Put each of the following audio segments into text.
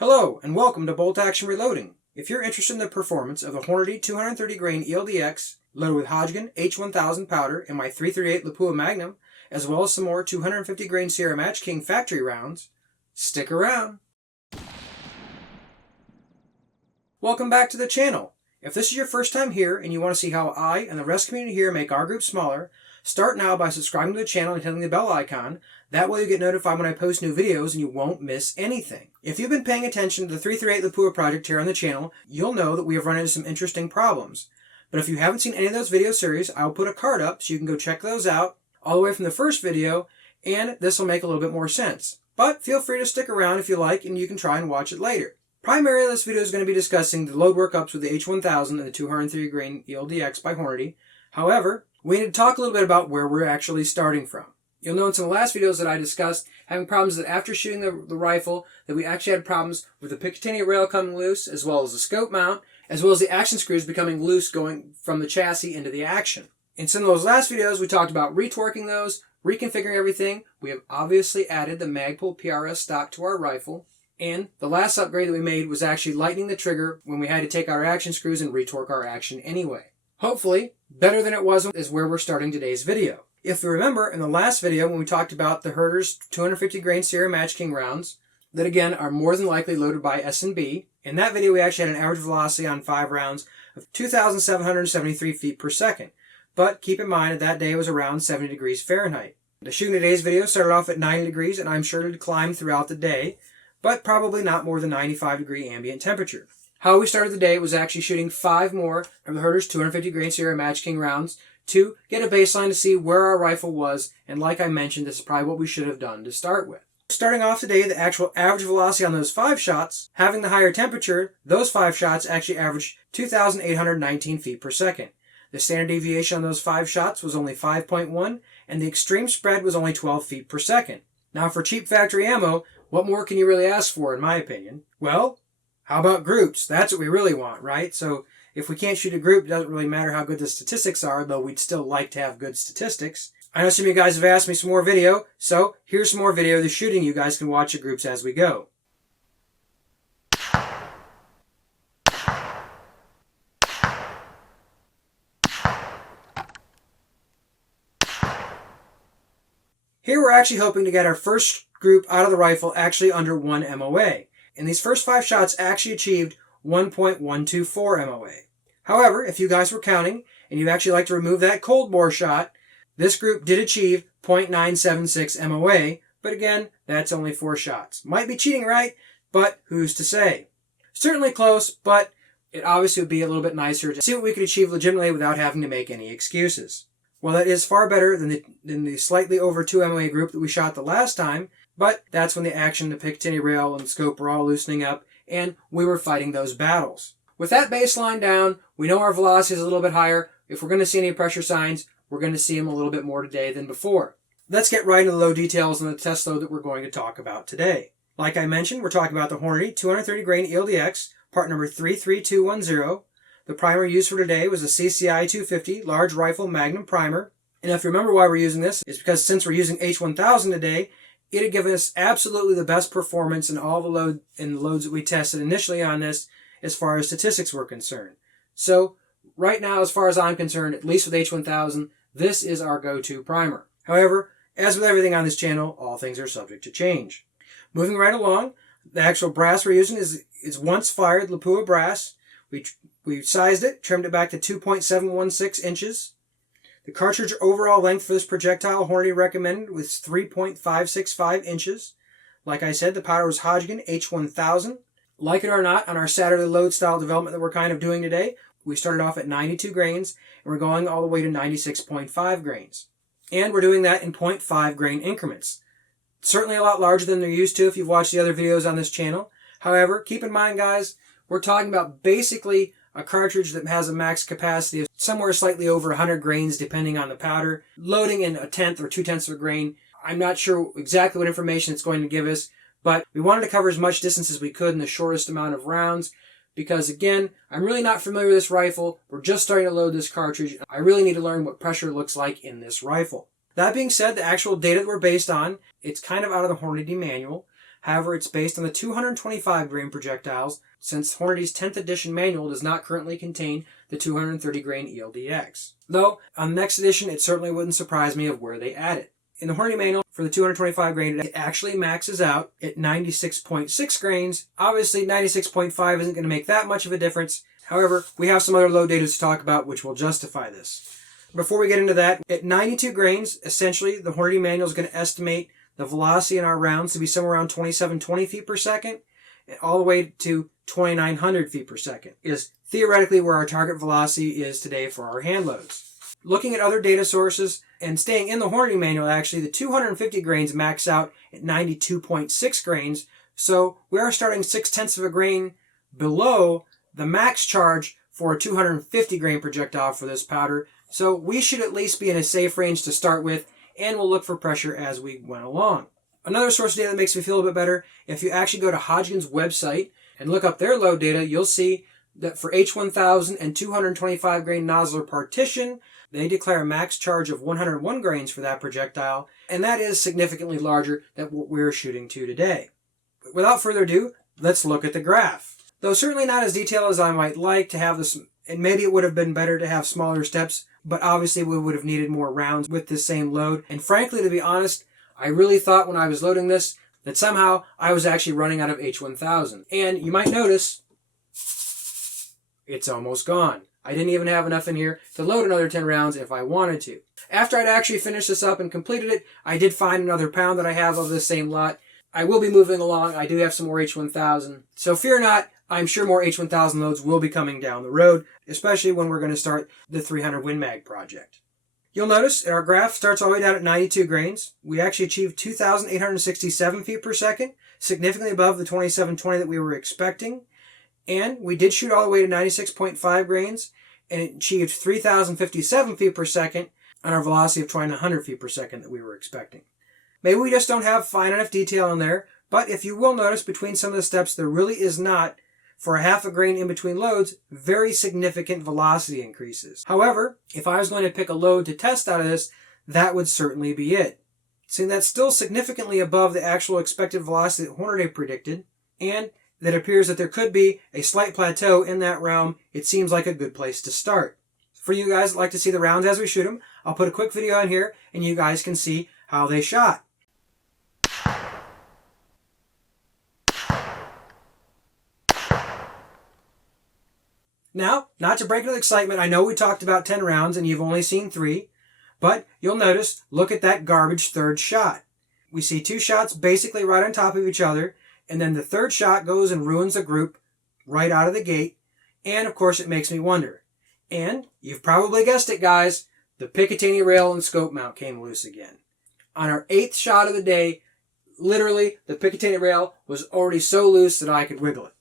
Hello, and welcome to Bolt Action Reloading. If you're interested in the performance of the Hornady 230 grain ELD-X loaded with Hodgkin H1000 powder and my .338 Lapua Magnum, as well as some more 250 grain Sierra Match King factory rounds, stick around. Welcome back to the channel. If this is your first time here and you want to see how I and the rest of the community here make our group smaller, start now by subscribing to the channel and hitting the bell icon. That way you get notified when I post new videos and you won't miss anything. If you've been paying attention to the .338 Lapua project here on the channel, you'll know that we have run into some interesting problems. But if you haven't seen any of those video series, I'll put a card up so you can go check those out all the way from the first video, and this will make a little bit more sense. But feel free to stick around if you like, and you can try and watch it later. Primarily, this video is going to be discussing the load workups with the H1000 and the 230 grain ELD-X by Hornady. However, we need to talk a little bit about where we're actually starting from. You'll know in some of the last videos that I discussed having problems that after shooting the rifle that we actually had problems with the Picatinny rail coming loose, as well as the scope mount, as well as the action screws becoming loose going from the chassis into the action. In some of those last videos we talked about retorquing those, reconfiguring everything. We have obviously added the Magpul PRS stock to our rifle, and the last upgrade that we made was actually lightening the trigger when we had to take out our action screws and retorque our action anyway. Hopefully, better than it was is where we're starting today's video. If you remember, in the last video when we talked about the Herters 250 grain Sierra Match King rounds, that again are more than likely loaded by S&B, in that video we actually had an average velocity on 5 rounds of 2,773 feet per second. But keep in mind that that day was around 70 degrees Fahrenheit. The shooting today's video started off at 90 degrees, and I'm sure it would climb throughout the day, but probably not more than 95 degree ambient temperature. How we started the day was actually shooting 5 more of the Herters 250 grain Sierra Match King rounds to get a baseline to see where our rifle was, and like I mentioned, this is probably what we should have done to start with. Starting off today, the actual average velocity on those 5 shots, having the higher temperature, those 5 shots actually averaged 2,819 feet per second. The standard deviation on those 5 shots was only 5.1, and the extreme spread was only 12 feet per second. Now for cheap factory ammo, what more can you really ask for, in my opinion? Well, how about groups? That's what we really want, right? So if we can't shoot a group, it doesn't really matter how good the statistics are, though we'd still like to have good statistics. I know some of you guys have asked me some more video, so here's some more video of the shooting. You guys can watch the groups as we go. Here we're actually hoping to get our first group out of the rifle actually under 1 MOA. And these first 5 shots actually achieved 1.124 MOA. However, if you guys were counting, and you actually like to remove that cold bore shot, this group did achieve 0.976 MOA, but again, that's only 4 shots. Might be cheating, right? But who's to say? Certainly close, but it obviously would be a little bit nicer to see what we could achieve legitimately without having to make any excuses. Well, that is far better than the slightly over 2 MOA group that we shot the last time, but that's when the action, the Picatinny rail, and the scope were all loosening up, and we were fighting those battles. With that baseline down, we know our velocity is a little bit higher. If we're going to see any pressure signs, we're going to see them a little bit more today than before. Let's get right into the load details on the test load that we're going to talk about today. Like I mentioned, we're talking about the Hornady 230 grain ELD-X, part number 33210. The primer used for today was the CCI 250 Large Rifle Magnum Primer. And if you remember why we're using this, it's because since we're using H1000 today, it had given us absolutely the best performance in all the loads that we tested initially on this as far as statistics were concerned. So right now, as far as I'm concerned, at least with H1000, this is our go-to primer. However, as with everything on this channel, all things are subject to change. Moving right along, the actual brass we're using is once fired Lapua brass. We sized it, trimmed it back to 2.716 inches. The cartridge overall length for this projectile Hornady recommended was 3.565 inches. Like I said, the powder was Hodgkin H1000. Like it or not, on our Saturday load style development that we're kind of doing today, we started off at 92 grains, and we're going all the way to 96.5 grains. And we're doing that in 0.5 grain increments. Certainly a lot larger than they're used to if you've watched the other videos on this channel. However, keep in mind, guys, we're talking about basically a cartridge that has a max capacity of somewhere slightly over 100 grains depending on the powder. Loading in 1/10 or 2/10 of a grain, I'm not sure exactly what information it's going to give us, but we wanted to cover as much distance as we could in the shortest amount of rounds because, again, I'm really not familiar with this rifle. We're just starting to load this cartridge. I really need to learn what pressure looks like in this rifle. That being said, the actual data that we're based on, it's kind of out of the Hornady manual. However, it's based on the 225 grain projectiles, since Hornady's 10th edition manual does not currently contain the 230 grain ELD-X. Though, on the next edition, it certainly wouldn't surprise me of where they add it. In the Hornady manual, for the 225 grain, it actually maxes out at 96.6 grains. Obviously, 96.5 isn't going to make that much of a difference. However, we have some other load data to talk about which will justify this. Before we get into that, at 92 grains, essentially, the Hornady manual is going to estimate the velocity in our rounds to be somewhere around 2720 feet per second, all the way to 2900 feet per second, is theoretically where our target velocity is today for our hand loads. Looking at other data sources, and staying in the Hornady manual, actually, the 250 grains max out at 92.6 grains, so we are starting 0.6 of a grain below the max charge for a 250 grain projectile for this powder, so we should at least be in a safe range to start with, and we'll look for pressure as we went along. Another source of data that makes me feel a bit better, if you actually go to Hodgkin's website and look up their load data, you'll see that for H1000 and 225 grain nozzler partition, they declare a max charge of 101 grains for that projectile, and that is significantly larger than what we're shooting to today. Without further ado, let's look at the graph. Though certainly not as detailed as I might like to have this, and maybe it would have been better to have smaller steps, but obviously we would have needed more rounds with this same load. And frankly, to be honest, I really thought when I was loading this that somehow I was actually running out of H1000. And you might notice it's almost gone. I didn't even have enough in here to load another 10 rounds if I wanted to. After I'd actually finished this up and completed it, I did find another pound that I have of the same lot. I will be moving along. I do have some more H1000. So fear not, I'm sure more H1000 loads will be coming down the road, especially when we're going to start the 300 WinMag project. You'll notice our graph starts all the way down at 92 grains. We actually achieved 2,867 feet per second, significantly above the 2720 that we were expecting. And we did shoot all the way to 96.5 grains and achieved 3,057 feet per second on our velocity of 2,900 feet per second that we were expecting. Maybe we just don't have fine enough detail in there, but if you will notice between some of the steps, there really is not, for a half a grain in between loads, very significant velocity increases. However, if I was going to pick a load to test out of this, that would certainly be it. Seeing that's still significantly above the actual expected velocity that Hornady predicted, and that appears that there could be a slight plateau in that realm, it seems like a good place to start. For you guys that like to see the rounds as we shoot them, I'll put a quick video on here and you guys can see how they shot. Now, not to break into excitement, I know we talked about 10 rounds and you've only seen 3, but you'll notice, look at that garbage third shot. We see 2 shots basically right on top of each other, and then the third shot goes and ruins a group right out of the gate, and of course it makes me wonder. And you've probably guessed it, guys, the Picatinny rail and scope mount came loose again. On our 8th shot of the day, literally the Picatinny rail was already so loose that I could wiggle it.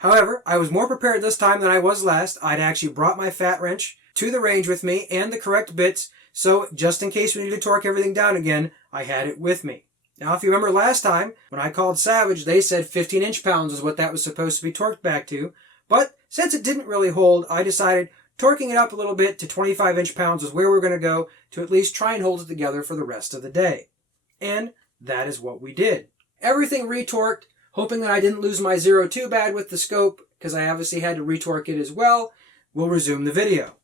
However, I was more prepared this time than I was last. I'd actually brought my fat wrench to the range with me and the correct bits, so just in case we need to torque everything down again, I had it with me. Now, if you remember last time, when I called Savage, they said 15 inch-pounds is what that was supposed to be torqued back to, but since it didn't really hold, I decided torquing it up a little bit to 25 inch-pounds is where we're going to go to at least try and hold it together for the rest of the day. And that is what we did. Everything retorqued, hoping that I didn't lose my 0 too bad with the scope, because I obviously had to retorque it as well. We'll resume the video.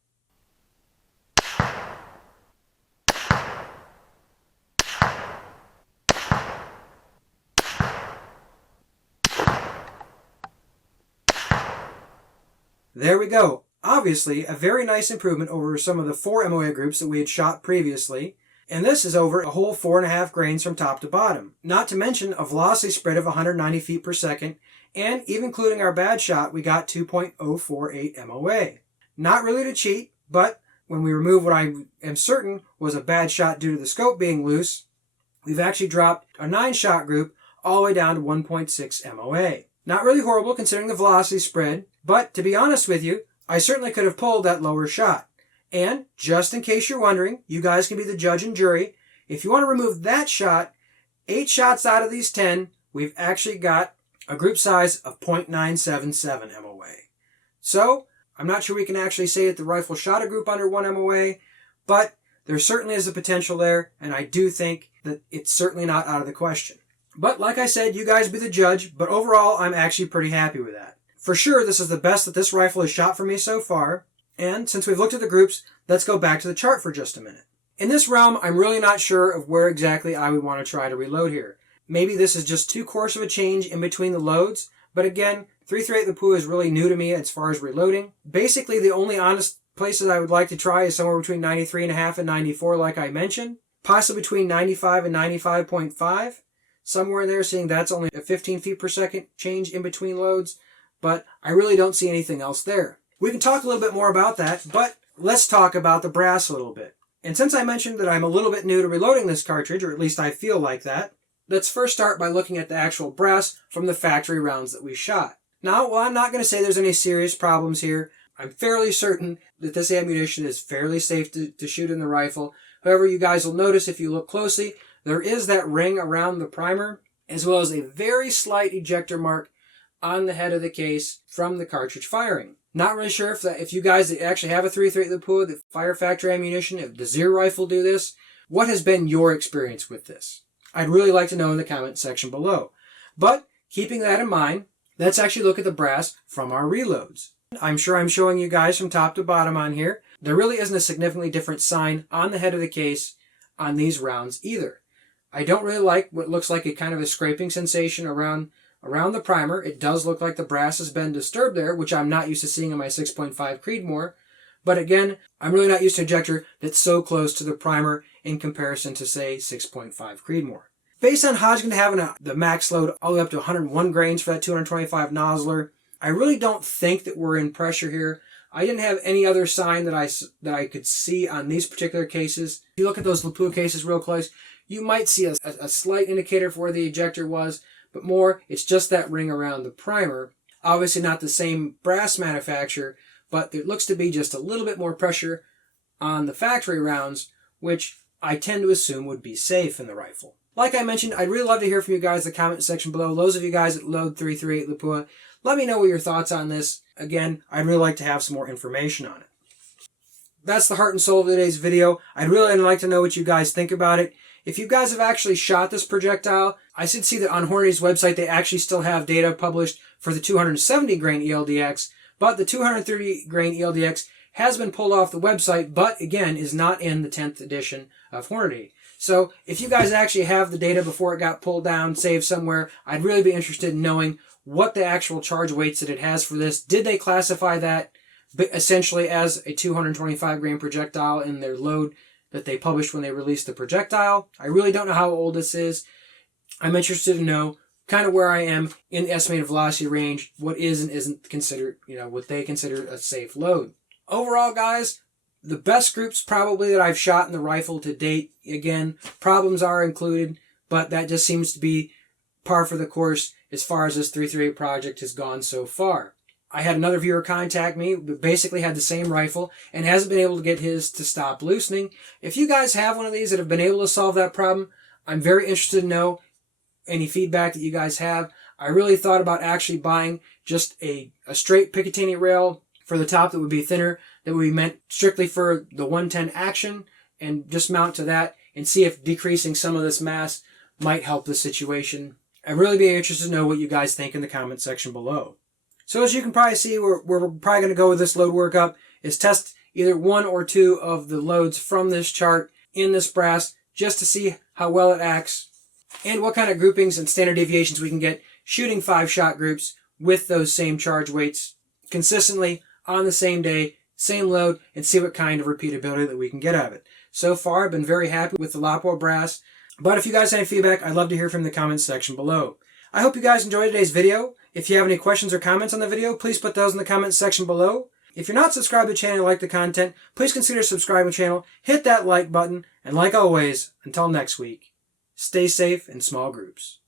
There we go. Obviously, a very nice improvement over some of the 4 MOA groups that we had shot previously. And this is over a whole 4.5 grains from top to bottom. Not to mention a velocity spread of 190 feet per second, and even including our bad shot, we got 2.048 MOA. Not really to cheat, but when we remove what I am certain was a bad shot due to the scope being loose, we've actually dropped a 9-shot group all the way down to 1.6 MOA. Not really horrible considering the velocity spread, but to be honest with you, I certainly could have pulled that lower shot. And, just in case you're wondering, you guys can be the judge and jury. If you want to remove that shot, 8 shots out of these 10, we've actually got a group size of 0.977 MOA. So, I'm not sure we can actually say that the rifle shot a group under 1 MOA, but there certainly is a potential there, and I do think that it's certainly not out of the question. But like I said, you guys be the judge, but overall I'm actually pretty happy with that. For sure, this is the best that this rifle has shot for me so far, and since we've looked at the groups, let's go back to the chart for just a minute. In this realm, I'm really not sure of where exactly I would want to try to reload here. Maybe this is just too coarse of a change in between the loads, but again, 338 Lapua is really new to me as far as reloading. Basically, the only honest places I would like to try is somewhere between 93.5 and 94, like I mentioned. Possibly between 95 and 95.5. Somewhere in there, seeing that's only a 15 feet per second change in between loads, but I really don't see anything else there. We can talk a little bit more about that, but let's talk about the brass a little bit. And since I mentioned that I'm a little bit new to reloading this cartridge, or at least I feel like that, let's first start by looking at the actual brass from the factory rounds that we shot. Now, while I'm not going to say there's any serious problems here, I'm fairly certain that this ammunition is fairly safe to shoot in the rifle. However, you guys will notice if you look closely, there is that ring around the primer, as well as a very slight ejector mark on the head of the case from the cartridge firing. Not really sure if you guys that actually have a 338 Lapua that fire factory ammunition, if the Zero rifle do this, what has been your experience with this? I'd really like to know in the comment section below. But keeping that in mind, let's actually look at the brass from our reloads. I'm sure I'm showing you guys from top to bottom on here. There really isn't a significantly different sign on the head of the case on these rounds either. I don't really like what looks like a kind of a scraping sensation around the primer. It does look like the brass has been disturbed there, which I'm not used to seeing in my 6.5 Creedmoor. But again, I'm really not used to an ejector that's so close to the primer in comparison to, say, 6.5 Creedmoor. Based on Hodgkin having the max load all the way up to 101 grains for that 225 nozzler, I really don't think that we're in pressure here. I didn't have any other sign that I could see on these particular cases. If you look at those Lapua cases real close, you might see a slight indicator for where the ejector was, but more, it's just that ring around the primer. Obviously not the same brass manufacturer, but it looks to be just a little bit more pressure on the factory rounds, which I tend to assume would be safe in the rifle. Like I mentioned, I'd really love to hear from you guys in the comment section below. Those of you guys that load 338 Lapua, let me know what your thoughts on this. Again, I'd really like to have some more information on it. That's the heart and soul of today's video. I'd really like to know what you guys think about it. If you guys have actually shot this projectile, I did see that on Hornady's website they actually still have data published for the 270 grain ELD-X, but the 230 grain ELD-X has been pulled off the website, but again is not in the 10th edition of Hornady. So if you guys actually have the data before it got pulled down, saved somewhere, I'd really be interested in knowing what the actual charge weights that it has for this. Did they classify that essentially as a 225 grain projectile in their load that they published when they released the projectile? I really don't know how old this is. I'm interested to know kind of where I am in the estimated velocity range, what is and isn't considered, what they consider a safe load. Overall, guys, the best groups probably that I've shot in the rifle to date. Again, problems are included, but that just seems to be par for the course as far as this 338 project has gone so far. I had another viewer contact me, but basically had the same rifle and hasn't been able to get his to stop loosening. If you guys have one of these that have been able to solve that problem, I'm very interested to know any feedback that you guys have. I really thought about actually buying just a straight Picatinny rail for the top that would be thinner, that would be meant strictly for the 110 action, and just mount to that and see if decreasing some of this mass might help the situation. I'd really be interested to know what you guys think in the comment section below. So as you can probably see, where we're probably going to go with this load workup is test either one or two of the loads from this chart in this brass just to see how well it acts and what kind of groupings and standard deviations we can get shooting 5-shot groups with those same charge weights consistently on the same day, same load, and see what kind of repeatability that we can get out of it. So far, I've been very happy with the Lapua brass, but if you guys have any feedback, I'd love to hear from the comments section below. I hope you guys enjoyed today's video. If you have any questions or comments on the video, please put those in the comments section below. If you're not subscribed to the channel and like the content, please consider subscribing to the channel, hit that like button, and like always, until next week, stay safe in small groups.